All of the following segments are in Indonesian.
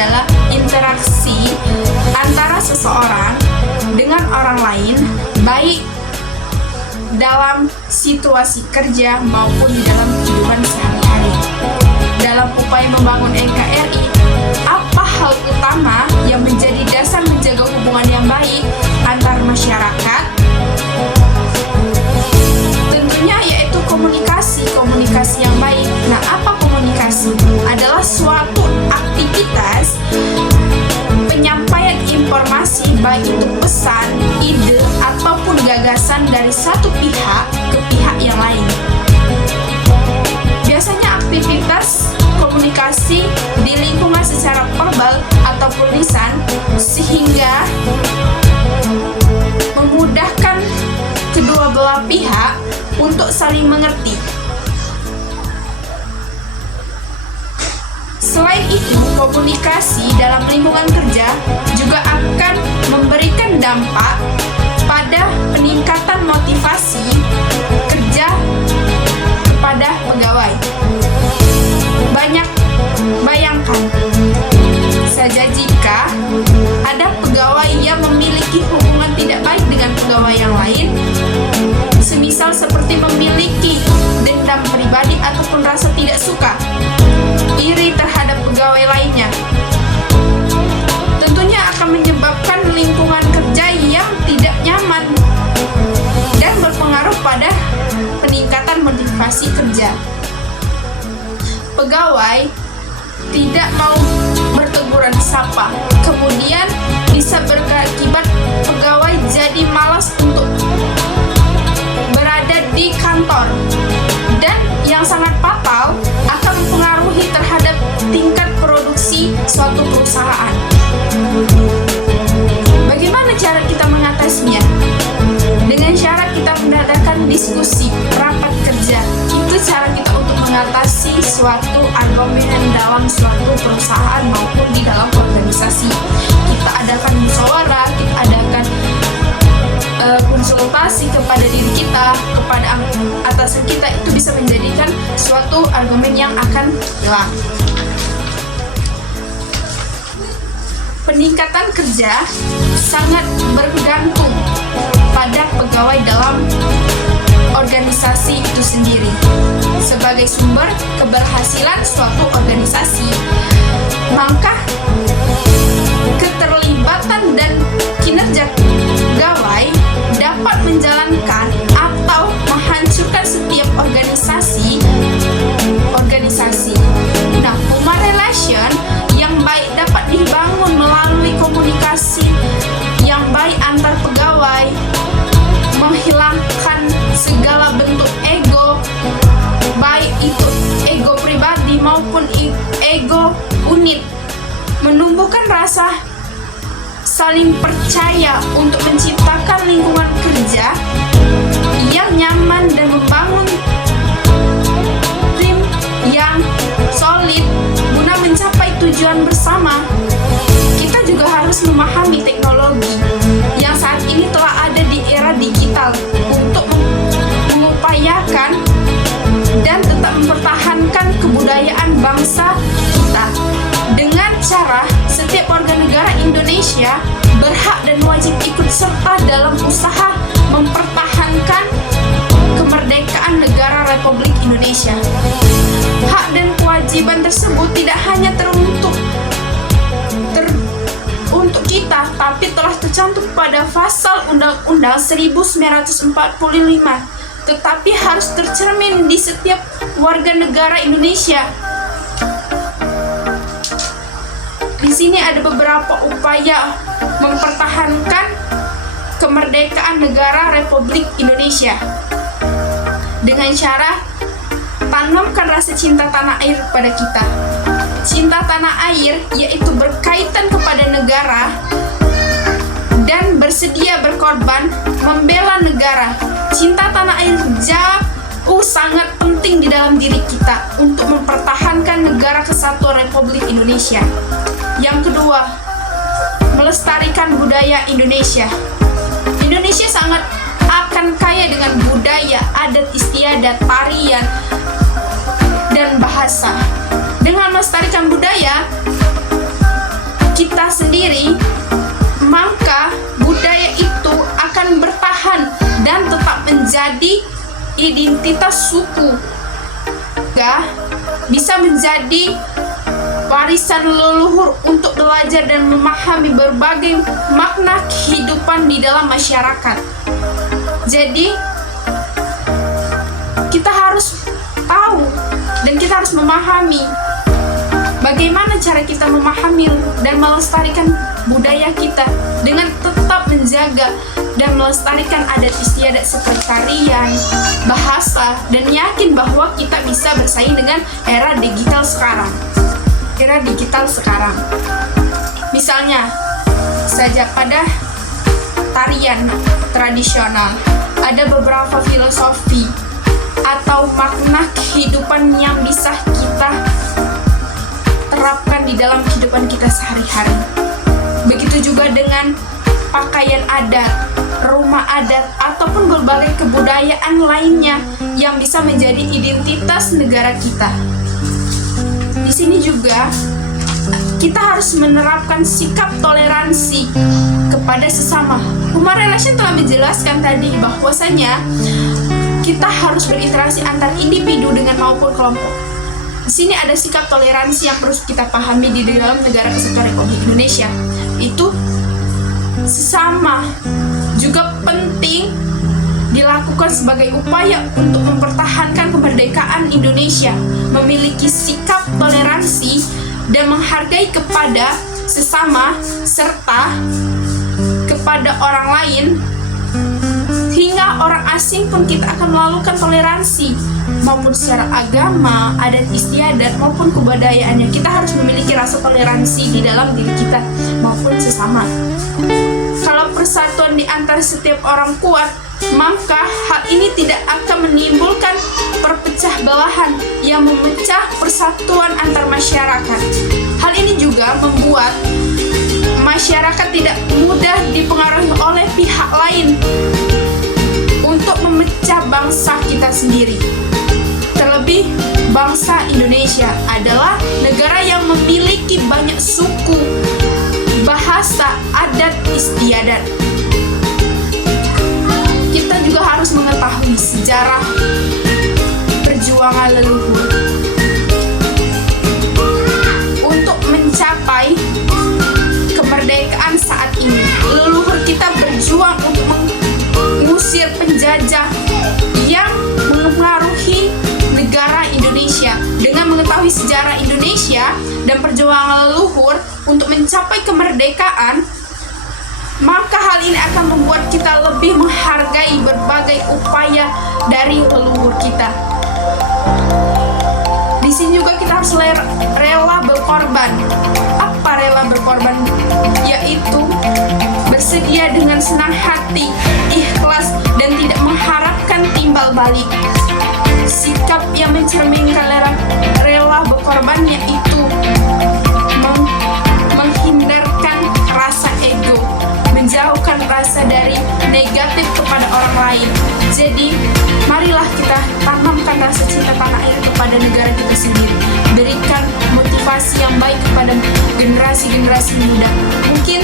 adalah interaksi antara seseorang dengan orang lain, baik dalam situasi kerja maupun di dalam kehidupan sehari-hari. Dalam upaya membangun NKRI, apa hal utama yang menjadi dasar menjaga hubungan yang baik antar masyarakat? Tentunya yaitu komunikasi yang baik. Nah, apa komunikasi? Adalah suatu aktivitas penyampaian informasi, baik itu pesan, ide, ataupun gagasan dari satu pihak ke pihak yang lain. Biasanya aktivitas komunikasi di lingkungan secara verbal ataupun lisan, sehingga memudahkan kedua belah pihak untuk saling mengerti. Selain itu, komunikasi dalam lingkungan kerja juga akan memberikan dampak pada peningkatan motivasi kerja kepada pegawai. Bayangkan saja jika ada pegawai yang memiliki hubungan tidak baik dengan pegawai yang lain, semisal seperti memiliki dendam pribadi ataupun rasa tidak suka, iri terhadap pegawai lainnya. Tentunya akan menyebabkan lingkungan kerja yang tidak nyaman dan berpengaruh pada peningkatan motivasi kerja. Pegawai tidak mau berteguran sapa, kemudian bisa berakibat pegawai jadi malas untuk berada di kantor, dan yang sangat fatal akan mempengaruhi terhadap tingkat produksi suatu perusahaan. Bagaimana cara kita mengatasinya? Dengan cara kita mengadakan diskusi, rapat kerja. Itu cara kita untuk mengatasi suatu argumen dalam suatu perusahaan maupun di dalam organisasi. Kita adakan musyawarah, kita adakan konsultasi kepada diri kita, kepada atasan kita. Itu bisa menjadikan suatu argumen yang akan hilang. Peningkatan kerja sangat bergantung pada pegawai dalam organisasi itu sendiri. Sebagai sumber keberhasilan suatu organisasi, maka keterlibatan dan kinerja pegawai dapat menjalankan atau menghancurkan setiap organisasi. Nah, human relation yang baik dapat dibangun melalui komunikasi yang baik antar pegawai, menghilangkan segala bentuk ego, baik itu ego pribadi maupun ego unit, menumbuhkan rasa saling percaya untuk menciptakan lingkungan kerja yang nyaman dan membangun tim yang solid guna mencapai tujuan bersama. Kita juga harus memahami teknologi yang saat ini telah ada di era digital untuk mengupayakan dan tetap mempertahankan kebudayaan bangsa kita, dengan cara setiap warga negara Indonesia berhak dan wajib ikut serta dalam usaha mempertahankan kemerdekaan negara Republik Indonesia. Hak dan kewajiban tersebut tidak hanya untuk kita, tapi telah tercantum pada pasal Undang-Undang 1945, tetapi harus tercermin di setiap warga negara Indonesia. Di sini ada beberapa upaya mempertahankan kemerdekaan negara Republik Indonesia dengan cara tanamkan rasa cinta tanah air pada kita. Cinta tanah air yaitu berkaitan kepada negara dan bersedia berkorban membela negara. Cinta tanah air jauh sangat penting di dalam diri kita untuk mempertahankan negara kesatuan Republik Indonesia. Yang kedua, melestarikan budaya Indonesia. Indonesia sangat akan kaya dengan budaya, adat istiadat, tarian, dan bahasa. Dengan melestarikan budaya, kita sendiri, maka budaya itu akan bertahan dan tetap menjadi identitas suku. Bisa menjadi warisan leluhur untuk belajar dan memahami berbagai makna kehidupan di dalam masyarakat. Jadi, kita harus tahu dan kita harus memahami bagaimana cara kita memahami dan melestarikan budaya kita dengan tetap menjaga dan melestarikan adat istiadat seperti tarian, bahasa, dan yakin bahwa kita bisa bersaing dengan era digital sekarang. Misalnya saja pada tarian tradisional ada beberapa filosofi atau makna kehidupan yang bisa kita terapkan di dalam kehidupan kita sehari-hari. Begitu juga dengan pakaian adat, rumah adat, ataupun berbagai kebudayaan lainnya yang bisa menjadi identitas negara kita. Di sini juga kita harus menerapkan sikap toleransi kepada sesama. Human Relation telah menjelaskan tadi bahwasanya kita harus berinteraksi antar individu dengan maupun kelompok. Di sini ada sikap toleransi yang harus kita pahami di dalam Negara Kesatuan Republik Indonesia. Itu sesama juga penting dilakukan sebagai upaya untuk mempertahankan kemerdekaan Indonesia, memiliki sikap toleransi dan menghargai kepada sesama serta kepada orang lain, hingga orang asing pun kita akan melakukan toleransi maupun secara agama, adat istiadat maupun kebudayaannya. Kita harus memiliki rasa toleransi di dalam diri kita maupun sesama. Kalau persatuan di antara setiap orang kuat, maka hal ini tidak akan menimbulkan perpecah belahan yang memecah persatuan antar masyarakat. Hal ini juga membuat masyarakat tidak mudah dipengaruhi oleh pihak lain untuk memecah bangsa kita sendiri. Terlebih, bangsa Indonesia adalah negara yang memiliki banyak suku, bahasa, adat istiadat. Kita juga harus mengetahui sejarah perjuangan leluhur untuk mencapai kemerdekaan saat ini. Leluhur kita berjuang untuk mengusir penjajah yang mengaruhi negara Indonesia. Dengan mengetahui sejarah Indonesia dan perjuangan leluhur untuk mencapai kemerdekaan, maka hal ini akan membuat kita lebih menghargai berbagai upaya dari leluhur kita. Di sini juga kita harus rela berkorban. Apa rela berkorban? Yaitu bersedia dengan senang hati, ikhlas, dan tidak mengharapkan timbal balik. Sikap yang mencerminkan rela berkorban yaitu menghindarkan rasa ego, menjauhkan rasa dari negatif kepada orang lain. Jadi, marilah kita tanamkan rasa cinta tanah air kepada negara kita sendiri. Berikan motivasi yang baik kepada generasi-generasi muda. Mungkin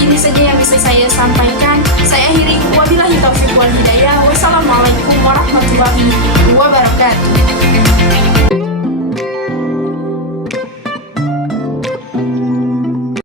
ini saja yang bisa saya sampaikan. Saya akhiri, wabillahi taufiq wal hidayah. Wassalamualaikum warahmatullahi wabarakatuh.